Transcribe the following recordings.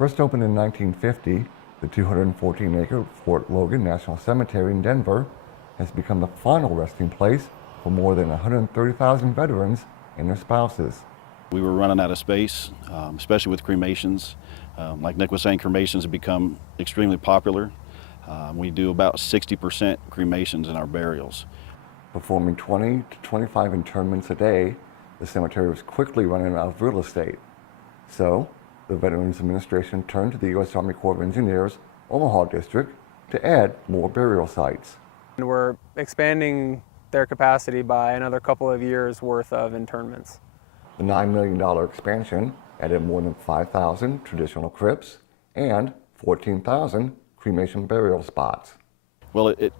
First opened in 1950, the 214-acre Fort Logan National Cemetery in Denver has become the final resting place for more than 130,000 veterans and their spouses. We were running out of space, especially with cremations. Like Nick was saying, cremations have become extremely popular. We do about 60% cremations in our burials. Performing 20 to 25 interments a day, the cemetery was quickly running out of real estate. So, the Veterans Administration turned to the U.S. Army Corps of Engineers Omaha District to add more burial sites. We're expanding their capacity by another couple of years worth of interments. The $9 million expansion added more than 5,000 traditional crypts and 14,000 cremation burial spots. Well, it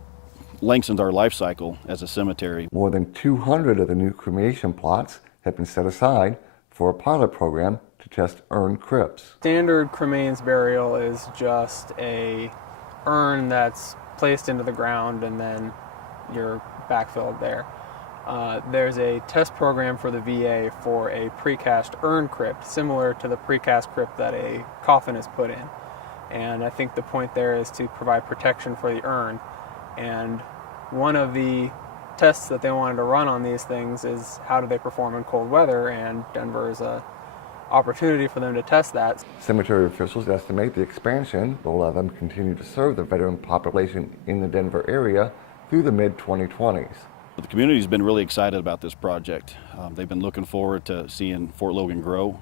lengthens our life cycle as a cemetery. More than 200 of the new cremation plots have been set aside for a pilot program to test urn crypts. Standard cremains burial is just a urn that's placed into the ground and then you're backfilled there. There's a test program for the VA for a precast urn crypt, similar to the precast crypt that a coffin is put in. And I think the point there is to provide protection for the urn. And one of the tests that they wanted to run on these things is how do they perform in cold weather, and Denver is an opportunity for them to test that. Cemetery officials estimate the expansion will allow them to continue to serve the veteran population in the Denver area through the mid-2020s. The community's been really excited about this project. They've been looking forward to seeing Fort Logan grow.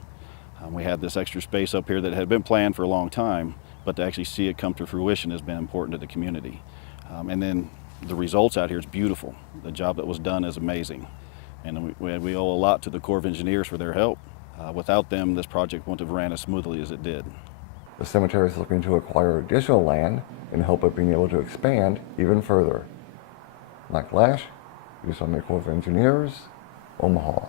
We had this extra space up here that had been planned for a long time, but to actually see it come to fruition has been important to the community. And then the results out here is beautiful. The job that was done is amazing. And we owe a lot to the Corps of Engineers for their help. Without them, this project wouldn't have ran as smoothly as it did. The cemetery is looking to acquire additional land in hope of being able to expand even further. Glasch, U.S. Army Corps of Engineers, Omaha.